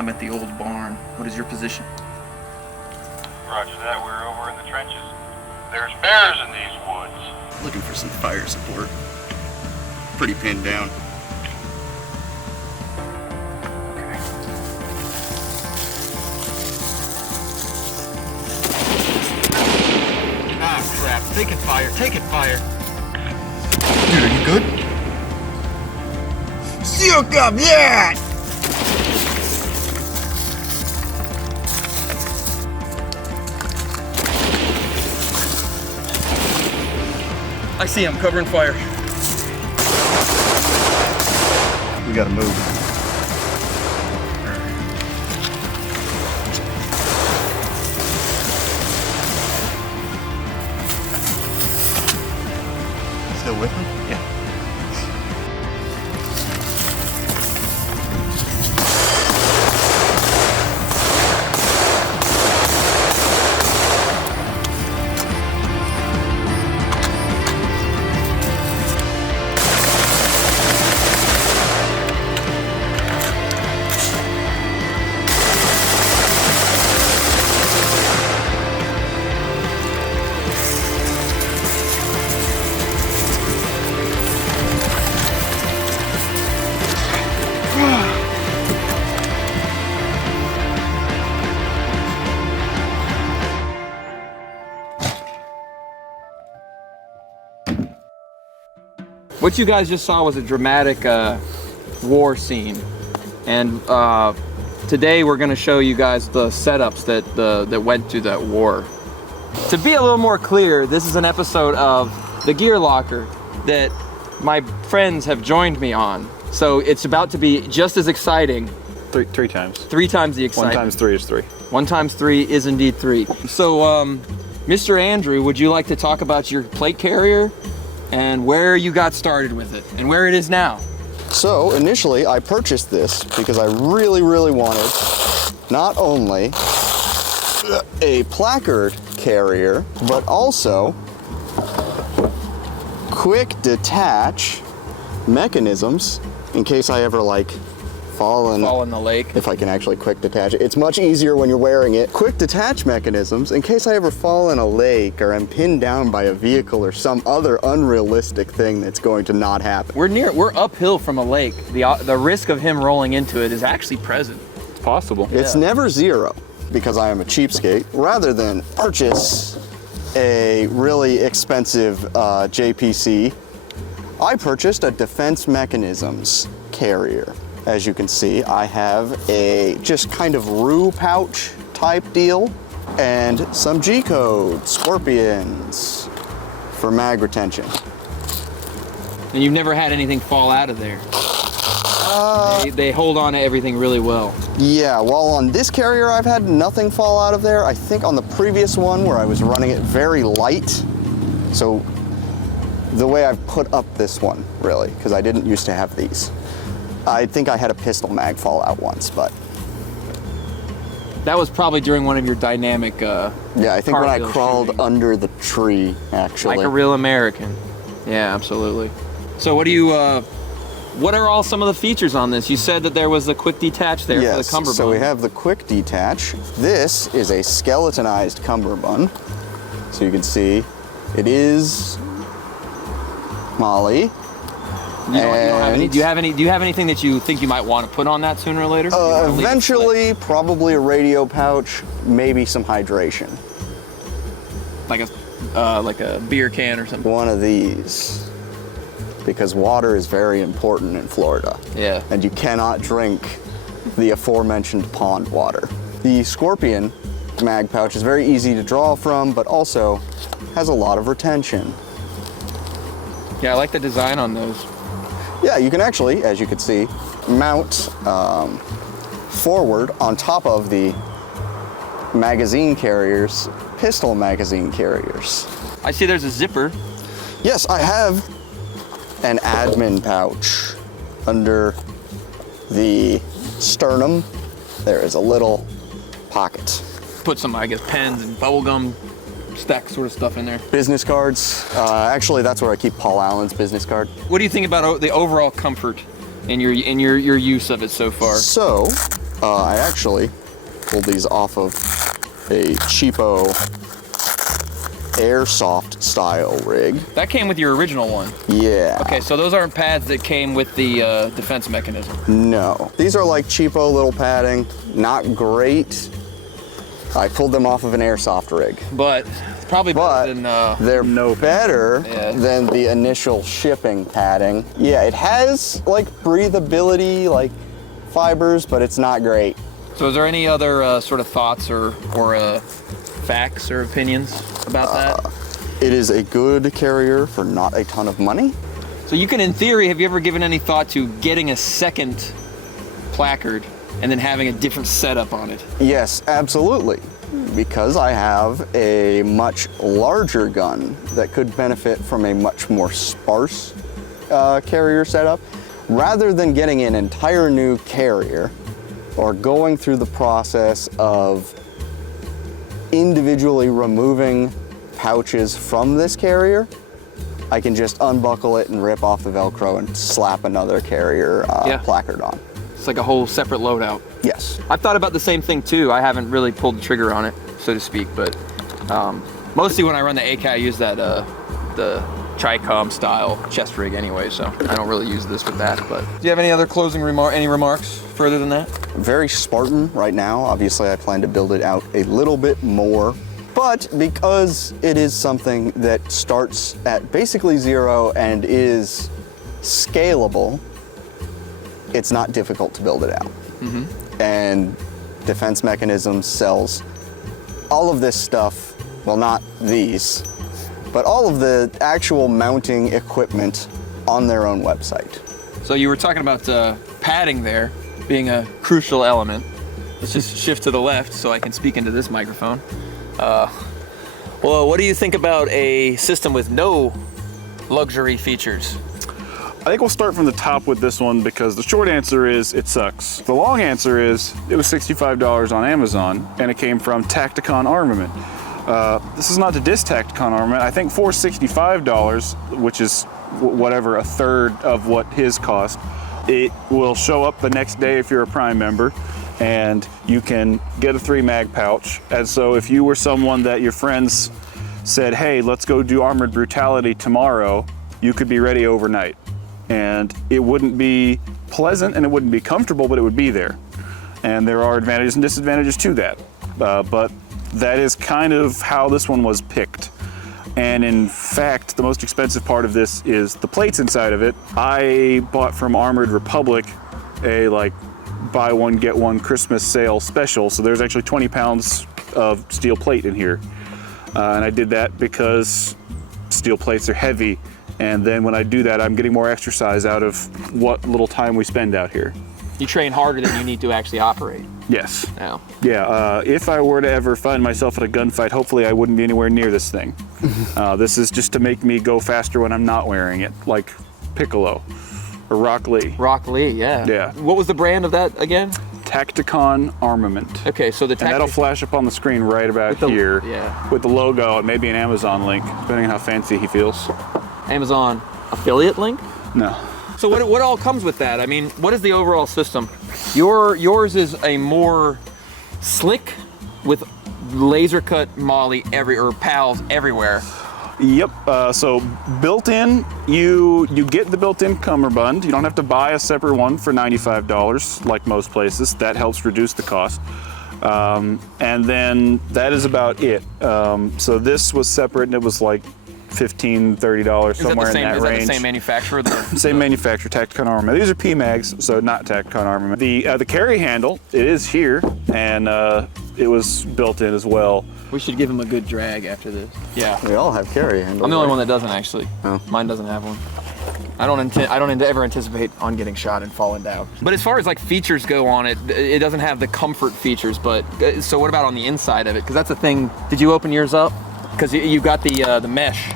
I'm at the old barn. What is your position? Roger that, we're over in the trenches. There's bears in these woods. Looking for some fire support. Pretty pinned down. Ah, crap. Take it fire. Take it fire. Dude, are you good? Silk up, yeah! I see him covering fire. We gotta move. Still with him? Yeah. What you guys just saw was a dramatic war scene, and today we're going to show you guys the setups that went through that war. To be a little more clear, this is an episode of the Gear Locker that my friends have joined me on, so it's about to be just as exciting. Three times. 3 times the excitement. 1 times 3 is 3. 1 times 3 is indeed 3. So, Mr. Andrew, would you like to talk about your plate carrier and where you got started with it and where it is now? So initially I purchased this because I really wanted not only a placard carrier, but also quick detach mechanisms in case I ever like fall in the lake. If I can actually quick detach it. It's much easier when you're wearing it. Quick detach mechanisms in case I ever fall in a lake or am pinned down by a vehicle or some other unrealistic thing that's going to not happen. We're uphill from a lake. The risk of him rolling into it is actually present. It's possible. It's never zero because I am a cheapskate. Rather than purchase a really expensive JPC, I purchased a defense mechanisms carrier. As you can see, I have a just kind of rue pouch type deal and some G-code scorpions for mag retention. And you've never had anything fall out of there. They hold on to everything really well. Yeah, while on this carrier I've had nothing fall out of there. I think on the previous one where I was running it very light, so the way I've put up this one really, because I didn't used to have these. I think I had a pistol mag fall out once, but that was probably during one of your dynamic yeah, I think when I crawled shooting. Under the tree, actually. Like a real American. Yeah, absolutely. So what do you, what are all some of the features on this? You said that there was a quick detach there for the cummerbund. So we have the quick detach. This is a skeletonized cummerbund. So you can see it is Molly. You don't have any, do you have anything that you think you might want to put on that sooner or later? Eventually, probably a radio pouch, maybe some hydration. Like a beer can or something. One of these, because water is very important in Florida. Yeah. And you cannot drink the aforementioned pond water. The Scorpion mag pouch is very easy to draw from, but also has a lot of retention. Yeah, I like the design on those. Yeah, you can actually, as you can see, mount forward on top of the magazine carriers, pistol magazine carriers. I see there's a zipper. Yes, I have an admin pouch under the sternum. There is a little pocket. Put some, I guess, pens and bubblegum stack sort of stuff in there. Business cards. Actually, that's where I keep Paul Allen's business card. What do you think about the overall comfort and your use of it so far? So, I actually pulled these off of a cheapo airsoft style rig. That came with your original one. Yeah. Okay, so those aren't pads that came with the defense mechanism. No. These are like cheapo little padding, not great. I pulled them off of an airsoft rig. But probably better than they're better Yeah. than the initial shipping padding. Yeah, it has like breathability, like fibers, but it's not great. So is there any other sort of thoughts or facts or opinions about that? It is a good carrier for not a ton of money. So you can, in theory, have you ever given any thought to getting a second placard and then having a different setup on it? Yes, absolutely. Because I have a much larger gun that could benefit from a much more sparse carrier setup. Rather than getting an entire new carrier or going through the process of individually removing pouches from this carrier, I can just unbuckle it and rip off the Velcro and slap another carrier placard on. It's like a whole separate loadout. Yes. I've thought about the same thing too. I haven't really pulled the trigger on it, so to speak, but mostly when I run the AK, I use that the Tricom style chest rig anyway, so I don't really use this with that. But do you have any other closing remarks further than that? Very Spartan right now. Obviously, I plan to build it out a little bit more, but because it is something that starts at basically zero and is scalable, it's not difficult to build it out. And Defense Mechanisms sells all of this stuff, well, not these, but all of the actual mounting equipment on their own website. So you were talking about padding there being a crucial element. Let's just shift to the left so I can speak into this microphone. Well, what do you think about a system with no luxury features? I think we'll start from the top with this one because the short answer is it sucks. The long answer is it was $65 on Amazon and it came from Tacticon Armament. This is not to diss Tacticon Armament. I think for $65, which is whatever, a third of what his cost, it will show up the next day if you're a Prime member and you can get a 3-mag pouch. And so if you were someone that your friends said, hey, let's go do Armored Brutality tomorrow, you could be ready overnight. And it wouldn't be pleasant and it wouldn't be comfortable, but it would be there. And there are advantages and disadvantages to that. But that is kind of how this one was picked. And in fact, the most expensive part of this is the plates inside of it. I bought from Armored Republic a like buy one, get one Christmas sale special. So there's actually 20 pounds of steel plate in here. And I did that because steel plates are heavy. And then when I do that, I'm getting more exercise out of what little time we spend out here. You train harder than you need to actually operate. Yes. Now. Yeah, if I were to ever find myself in a gunfight, hopefully I wouldn't be anywhere near this thing. This is just to make me go faster when I'm not wearing it, like Piccolo or Rock Lee. Rock Lee, yeah. Yeah. What was the brand of that again? Tacticon Armament. Okay, so the And that'll flash up on the screen right about With the- here yeah. with the logo and maybe an Amazon link, depending on how fancy he feels. Amazon affiliate link? No. So what all comes with that? I mean, what is the overall system? Yours is a more slick with laser cut molly or pals everywhere. Yep, so built-in, you get the built-in cummerbund. You don't have to buy a separate one for $95 like most places. That helps reduce the cost. And then that is about it. So this was separate and it was like $15, $30, somewhere in that range. Is that the same manufacturer? Same manufacturer, Tacticon Armament. These are PMags, so not Tacticon Armament. The carry handle, it is here, and it was built in as well. We should give him a good drag after this. Yeah. We all have carry handles. I'm the only one that doesn't actually. Oh. Mine doesn't have one. I don't ever anticipate on getting shot and falling down. But as far as like features go on it, it doesn't have the comfort features. But so what about on the inside of it? Because that's the thing. Did you open yours up? Because you got the mesh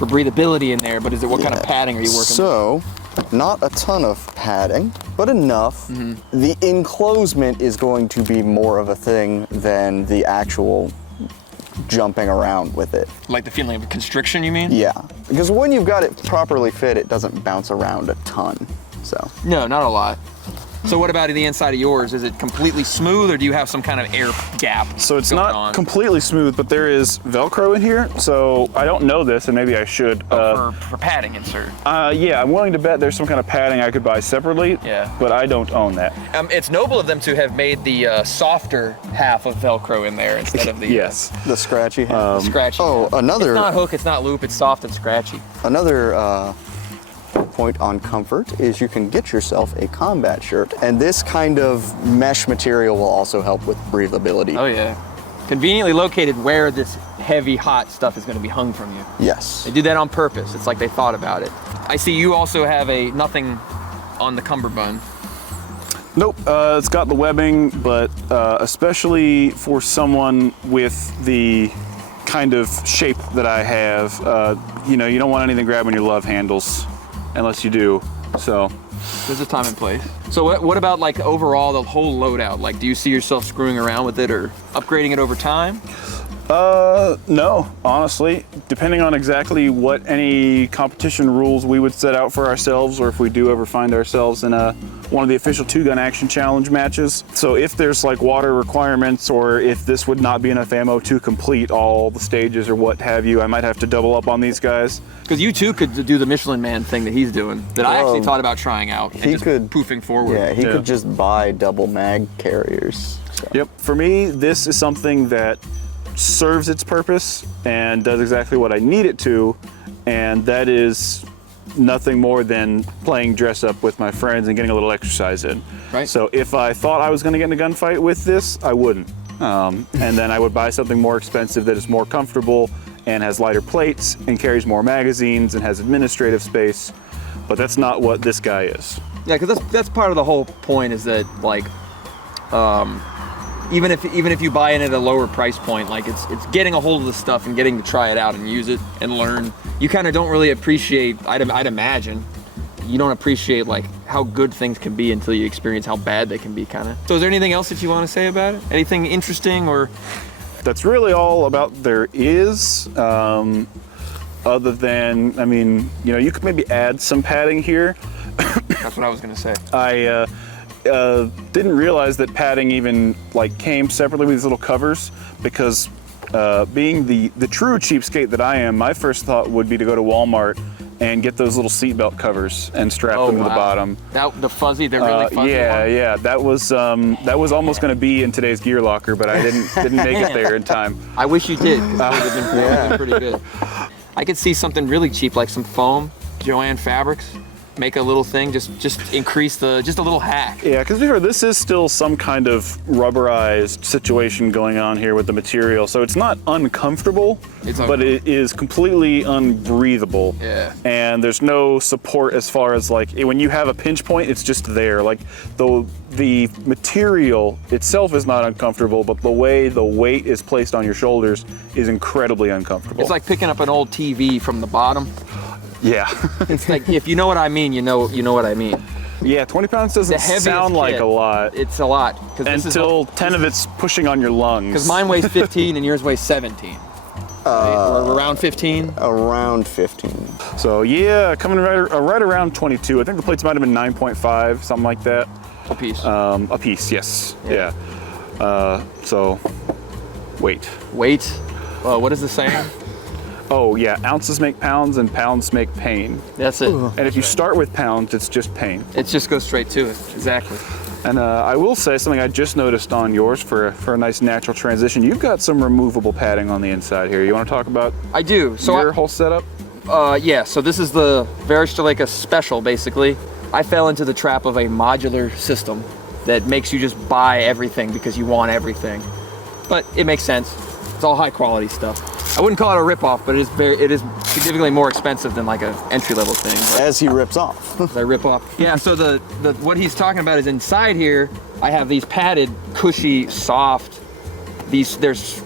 for breathability in there. But what kind of padding are you working with? So, not a ton of padding, but enough. The enclosement is going to be more of a thing than the actual jumping around with it. Like the feeling of constriction, you mean? Yeah, because when you've got it properly fit, it doesn't bounce around a ton, so. No, not a lot. So what about the inside of yours? Is it completely smooth, or do you have some kind of air gap? So it's going not on? completely smooth, but there is Velcro in here. So I don't know this, and maybe I should. For padding insert. Yeah, I'm willing to bet there's some kind of padding I could buy separately. Yeah. But I don't own that. It's noble of them to have made the softer half of Velcro in there instead of the Yes. The scratchy hand. scratchy. Oh, another It's not hook, it's not loop, it's soft and scratchy. Another point on comfort is you can get yourself a combat shirt, and this kind of mesh material will also help with breathability. Oh yeah. Conveniently located where this heavy, hot stuff is going to be hung from you. Yes. They do that on purpose. It's like they thought about it. I see you also have nothing on the cummerbund. Nope, it's got the webbing, but especially for someone with the kind of shape that I have, you know, you don't want anything grabbing your love handles unless you do, so. There's a time and place. So what about like overall the whole loadout? Like, do you see yourself screwing around with it or upgrading it over time? No, honestly. Depending on exactly what any competition rules we would set out for ourselves, or if we do ever find ourselves in one of the official 2-gun action challenge matches. So if there's like water requirements, or if this would not be enough ammo to complete all the stages or what have you, I might have to double up on these guys. Because you too could do the Michelin Man thing that he's doing, that I actually thought about trying out. And he just could- poofing forward. Yeah, he could just buy double mag carriers. So. Yep. For me, this is something that serves its purpose and does exactly what I need it to, and that is nothing more than playing dress up with my friends and getting a little exercise in. Right. So if I thought I was going to get in a gunfight with this, I wouldn't. And then I would buy something more expensive that is more comfortable and has lighter plates and carries more magazines and has administrative space. But that's not what this guy is. Yeah, because that's part of the whole point, is that like, even if you buy in at a lower price point, like it's getting a hold of the stuff and getting to try it out and use it and learn. You kind of don't really appreciate. I'd imagine you don't appreciate like how good things can be until you experience how bad they can be, kind of. So is there anything else that you want to say about it? Anything interesting or? That's really all about there is. Other than, I mean, you know, you could maybe add some padding here. That's what I was gonna say. I didn't realize that padding even like came separately with these little covers, because being the true cheapskate that I am, my first thought would be to go to Walmart and get those little seatbelt covers and strap them to the bottom. The fuzzy, they're really fuzzy. Yeah. That was almost going to be in today's gear locker, but I didn't make it there in time. I wish you did, because it would have been pretty good. I could see something really cheap, like some foam, Joann Fabrics. Make a little thing, just increase just a little hack. Yeah, because this is still some kind of rubberized situation going on here with the material, so it's not uncomfortable, but it is completely unbreathable. Yeah. And there's no support as far as like, when you have a pinch point, it's just there. Like the material itself is not uncomfortable, but the way the weight is placed on your shoulders is incredibly uncomfortable. It's like picking up an old TV from the bottom. Yeah. It's like, if you know what I mean, you know what I mean. Yeah, 20 pounds doesn't sound like a lot. It's a lot. Until 10 of it's pushing on your lungs. Because mine weighs 15 and yours weighs 17. We're around 15? Around 15. So yeah, coming right around 22. I think the plates might have been 9.5, something like that. A piece. A piece, yes. Yeah. So, weight. Weight? What is the saying? Oh yeah, ounces make pounds and pounds make pain. That's it. And if you start with pounds, it's just pain. It just goes straight to it, exactly. And I will say something I just noticed on yours for a nice natural transition. You've got some removable padding on the inside here. You want to talk about I do. So your whole setup? Yeah, so this is the Verstreleka Special, basically. I fell into the trap of a modular system that makes you just buy everything because you want everything. But it makes sense. It's all high quality stuff. I wouldn't call it a rip-off, but it is significantly more expensive than like a entry-level thing. But As he rips off. I rip off. Yeah, so the what he's talking about is inside here, I have these padded, cushy, soft, there's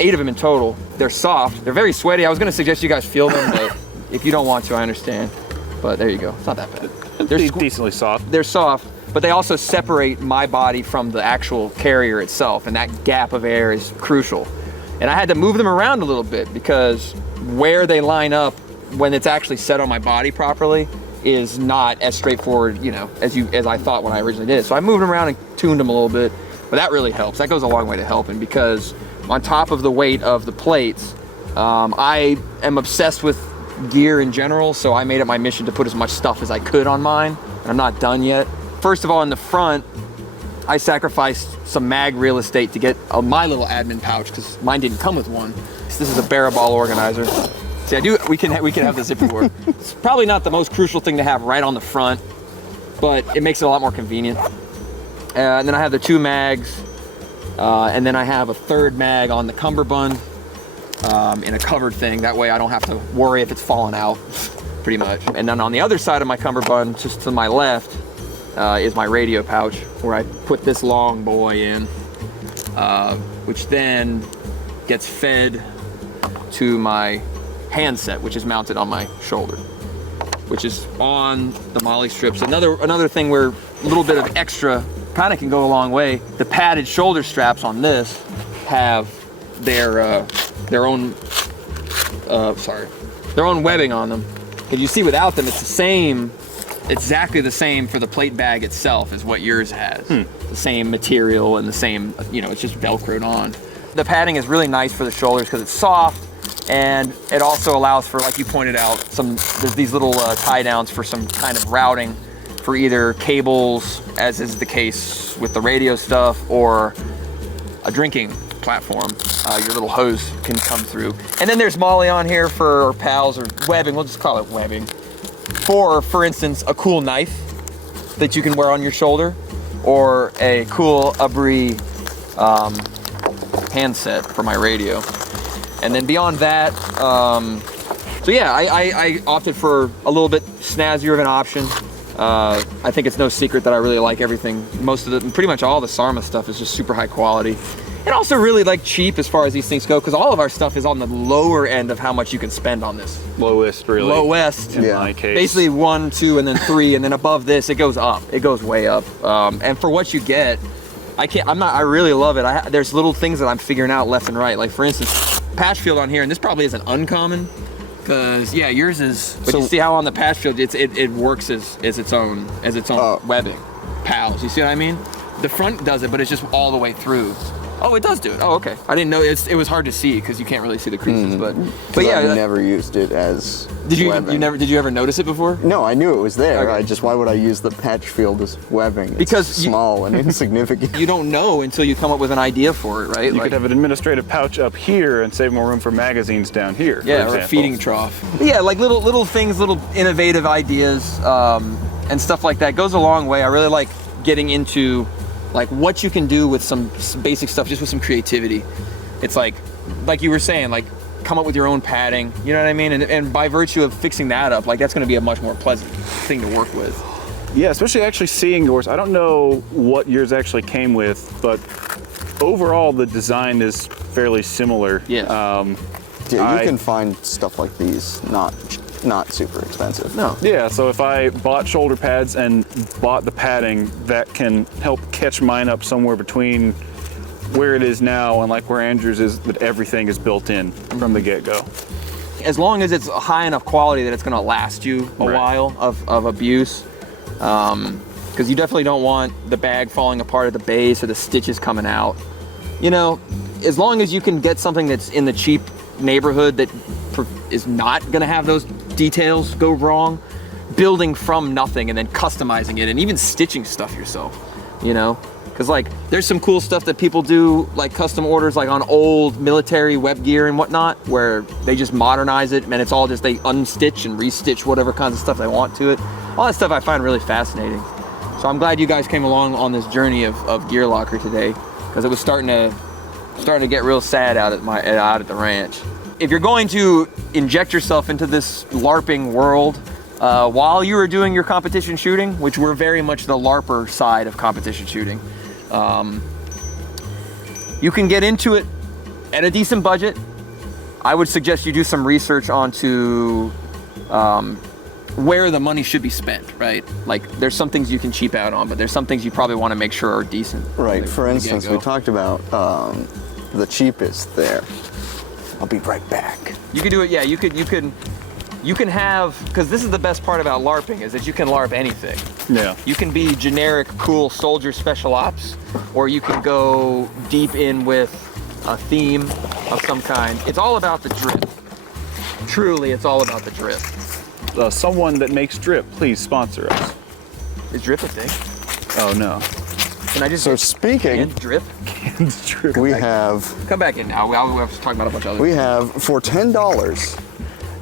8 of them in total. They're soft, they're very sweaty. I was gonna suggest you guys feel them, but if you don't want to, I understand. But there you go, it's not that bad. They're decently soft. They're soft, but they also separate my body from the actual carrier itself, and that gap of air is crucial. And I had to move them around a little bit because where they line up when it's actually set on my body properly is not as straightforward, you know, as I thought when I originally did it. So I moved them around and tuned them a little bit, but that really helps. That goes a long way to helping, because on top of the weight of the plates, I am obsessed with gear in general, so I made it my mission to put as much stuff as I could on mine, and I'm not done yet. First of all, in the front, I sacrificed some mag real estate to get my little admin pouch, because mine didn't come with one. So this is a Baraball organizer. See, we can have the zippy board. It's probably not the most crucial thing to have right on the front, but it makes it a lot more convenient. And then I have the 2 mags, and then I have a 3rd mag on the cummerbund in a covered thing. That way I don't have to worry if it's falling out, pretty much. And then on the other side of my cummerbund, just to my left, is my radio pouch, where I put this long boy in, which then gets fed to my handset, which is mounted on my shoulder, which is on the molly strips. Another thing where a little bit of extra kind of can go a long way. The padded shoulder straps on this have their own webbing on them. Because you see, without them, it's the same, exactly the same for the plate bag itself as what yours has. The same material and the same, you know, it's just Velcroed on. The padding is really nice for the shoulders because it's soft, and it also allows for, like you pointed out, there's these little tie downs for some kind of routing for either cables, as is the case with the radio stuff, or a drinking platform. Your little hose can come through. And then there's molly on here for pals, or webbing, we'll just call it webbing. For instance, a cool knife that you can wear on your shoulder, or a cool Abri handset for my radio. And then beyond that, so yeah, I opted for a little bit snazzier of an option. I think it's no secret that I really like everything. Pretty much all the Sarma stuff is just super high quality. And also really like cheap as far as these things go, because all of our stuff is on the lower end of how much you can spend on this. Lowest, really. Lowest. In my case. Basically 1, 2, and then 3, and then above this, it goes up. It goes way up. And for what you get, I really love it. There's little things that I'm figuring out left and right. Like for instance, patch field on here, and this probably isn't uncommon, because yeah, yours is. But you see how on the patch field, it works as its own webbing. Pals, you see what I mean? The front does it, but it's just all the way through. Oh, it does do it. Oh, okay. I didn't know. It was hard to see because you can't really see the creases, but yeah. I never used it as webbing. Did you ever notice it before? No, I knew it was there. Okay. Why would I use the patch field as webbing? It's because small and insignificant. You don't know until you come up with an idea for it, right? You could have an administrative pouch up here and save more room for magazines down here. Yeah, or a feeding trough. Yeah, like little things, little innovative ideas, and stuff like that goes a long way. I really like getting into like what you can do with some basic stuff, just with some creativity. It's like you were saying, like come up with your own padding, you know what I mean? And by virtue of fixing that up, like that's gonna be a much more pleasant thing to work with. Yeah, especially actually seeing yours. I don't know what yours actually came with, but overall the design is fairly similar. Yeah. Yeah, you can find stuff like these not super expensive. No. Yeah, so if I bought shoulder pads and bought the padding, that can help catch mine up somewhere between where it is now and like where Andrew's is, that everything is built in from the get-go. As long as it's high enough quality that it's gonna last you a while of abuse, because you definitely don't want the bag falling apart at the base or the stitches coming out. You know, as long as you can get something that's in the cheap neighborhood that is not gonna have those details go wrong, building from nothing and then customizing it and even stitching stuff yourself, you know? Because like there's some cool stuff that people do, like custom orders like on old military web gear and whatnot, where they just modernize it and it's all just they unstitch and restitch whatever kinds of stuff they want to it. All that stuff I find really fascinating. So I'm glad you guys came along on this journey of Gear Locker today, because it was starting to get real sad out at the ranch. If you're going to inject yourself into this LARPing world while you were doing your competition shooting, which we're very much the LARPer side of competition shooting, you can get into it at a decent budget. I would suggest you do some research onto where the money should be spent, right? Like there's some things you can cheap out on, but there's some things you probably want to make sure are decent. Right, for instance, we talked about the cheapest there. I'll be right back. You could do it, yeah, you could You can have, because this is the best part about LARPing, is that you can LARP anything. Yeah. You can be generic, cool soldier special ops, or you can go deep in with a theme of some kind. It's all about the drip. Truly, it's all about the drip. Someone that makes drip, please sponsor us. Is drip a thing? Oh no. Can I just So get speaking, canned drip? Drip. we have Come back in now. We'll have to talk about a bunch of other we have for $10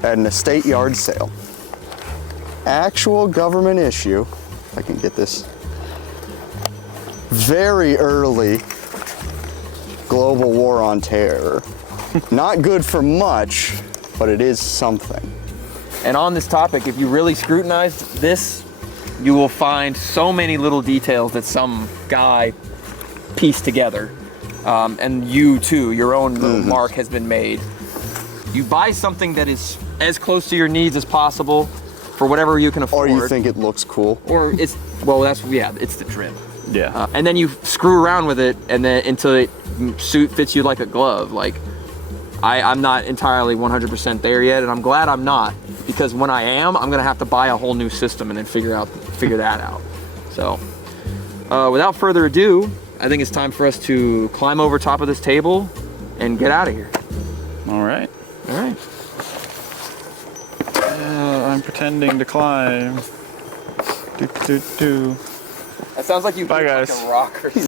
at an estate yard sale. Actual government issue. If I can get this. Very early global war on terror. Not good for much, but it is something. And on this topic, if you really scrutinize this, you will find so many little details that some guy pieced together. And you too, your own little mark has been made. You buy something that is as close to your needs as possible for whatever you can afford. Or you think it looks cool. Or it's, well, it's the drip. Yeah. And then you screw around with it and then until it suit fits you like a glove. Like, I'm not entirely 100% there yet, and I'm glad I'm not, because when I am, I'm gonna have to buy a whole new system and then figure that out. So, without further ado, I think it's time for us to climb over top of this table and get out of here. All right. All right. I'm pretending to climb. Do. That sounds like you Bye, hit guys. like a rock or something.